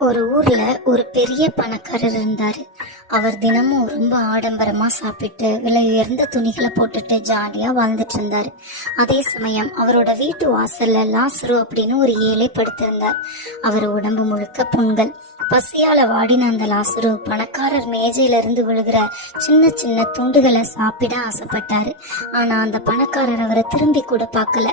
ஒரு ஊர்ல ஒரு பெரிய பணக்காரர் இருந்தாரு. அவர் தினமும் ரொம்ப ஆடம்பரமா சாப்பிட்டு விலை உயர்ந்த துணிகளை போட்டுட்டு ஜாலியா வாழ்ந்துட்டு இருந்தாரு. அதே சமயம் அவரோட வீட்டு வாசல்ல லாசரு அப்படின்னு ஒரு ஏழை படுத்திருந்தார். அவர் உடம்பு முழுக்க புண்கள். பசியால வாடின அந்த லாசரு பணக்காரர் மேஜையில இருந்து விழுகிற சின்ன சின்ன துண்டுகளை சாப்பிட ஆசைப்பட்டாரு. ஆனா அந்த பணக்காரர் அவரை திரும்பி கூட பார்க்கல.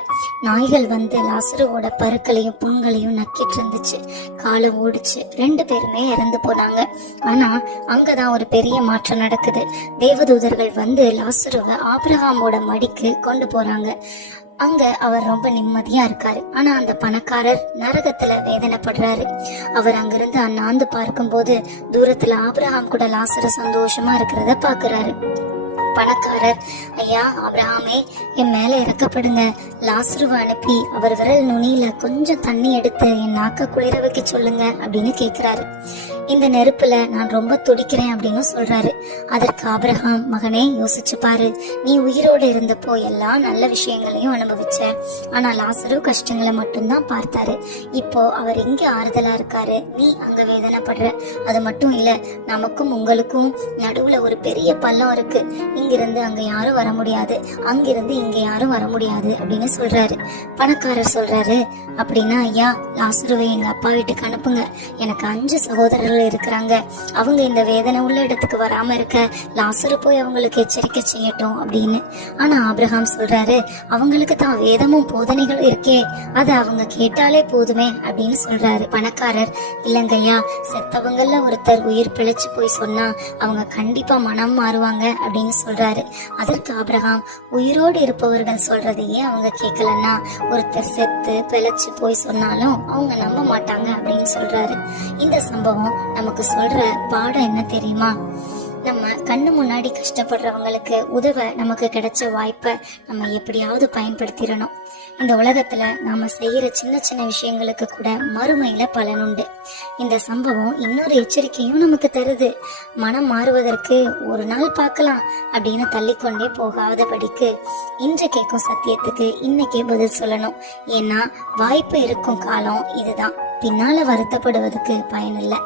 நாய்கள் வந்து லாசருவோட பருக்களையும் புண்களையும் நக்கிட்டு இருந்துச்சு. காலம் ஓடிச்சு. 2 பேருமே இறந்து போனாங்க. ஆனா அங்கதான் ஒரு பெரிய மாற்றம் நடக்குது. தேவதூதர்கள் வந்து லாசருவை ஆபிரகாமோட மடிக்கு கொண்டு போறாங்க. அங்க அவர் ரொம்ப நிம்மதியா இருக்காரு. ஆனா அந்த பணக்காரர் நரகத்துல வேதனைப்படுறாரு. அவர் அங்கிருந்து அண்ணாந்து பார்க்கும்போது தூரத்துல ஆபிரகாம் கூட லாசரு சந்தோஷமா இருக்கிறத பாக்குறாரு. பணக்காரர், ஐயா ஆபிரகாமே, என் மேல இறக்கப்படுங்க. லாசருவை அனுப்பி அவர் விரல் நுனியில கொஞ்சம் தண்ணி எடுத்து என் நாக்க குளிர வைக்க சொல்லுங்க அப்படின்னு கேக்குறாரு. இந்த நெருப்புல நான் ரொம்ப துடிக்கிறேன் அப்படின்னு சொல்றாரு. அதற்கு ஆபிரகாம், மகனே யோசிச்சு பாரு, நீ உயிரோடு இருந்தப்போ எல்லா நல்ல விஷயங்களையும் அனுபவிச்ச. ஆனா லாசரு கஷ்டங்களை மட்டும்தான் பார்த்தாரு. இப்போ அவர் இங்க ஆறுதலா இருக்காரு, நீ அங்க வேதனைப்படுற. அது மட்டும் இல்ல, நமக்கும் உங்களுக்கும் நடுவுல ஒரு பெரிய பள்ளம் இருக்கு. இங்கிருந்து அங்க யாரும் வர முடியாது, அங்கிருந்து இங்க யாரும் வர முடியாது அப்படின்னு சொல்றாரு. பணக்காரர் சொல்றாரு, அப்படின்னா ஐயா லாசருவை எங்க அப்பா வீட்டுக்கு அனுப்புங்க. எனக்கு 5 சகோதரர்கள் இருக்கிறாங்க. அவங்க இந்த வேதனை உள்ள இடத்துக்கு வராம இருக்க லாசரு போய் அவங்களுக்கு எச்சரிக்கை செய்யட்டும் அப்படின்னு. ஆனா ஆபிரகாம் சொல்றாரு, அவங்களுக்கு தான் வேதமும் போதனைகளும் இருக்கே, அதை அவங்க கேட்டாலே போதுமே அப்படின்னு சொல்றாரு. பணக்காரர், இல்லங்கய்யா, செத்தவங்கள்ல ஒருத்தர் உயிர் பிழைச்சு போய் சொன்னா அவங்க கண்டிப்பா மனம் மாறுவாங்க அப்படின்னு சொல்றாரு. அதற்கு ஆபிரகாம், உயிரோடு இருப்பவர்கள் சொல்றதையே அவங்க கேட்கலன்னா ஒருத்தர் செத்து பிழைச்சு போய் சொன்னாலும் அவங்க நம்ப மாட்டாங்க அப்படின்னு சொல்றாரு. இந்த சம்பவம் நமக்கு சொல்ற பாடம் என்ன தெரியுமா? நம்ம கண்ணு முன்னாடி கஷ்டப்படுறவங்களுக்கு உதவ நமக்கு கிடைச்ச வாய்ப்பை நம்ம எப்படியாவது பயன்படுத்திடணும். இந்த உலகத்துல நாம செய்யற சின்ன சின்ன விஷயங்களுக்கு கூட மறுமையில பலனுண்டு. இந்த சம்பவம் இன்னொரு எச்சரிக்கையும் நமக்கு தருது. மனம் மாறுவதற்கு ஒரு நாள் பார்க்கலாம் அப்படின்னு தள்ளிக்கொண்டே போகாதபடிக்கு இன்று கேட்கும் சத்தியத்துக்கு இன்னைக்கே பதில் சொல்லணும். ஏன்னா வாய்ப்பு இருக்கும் காலம் இதுதான். பின்னால வருத்தப்படுவதற்கு பயனில்லை.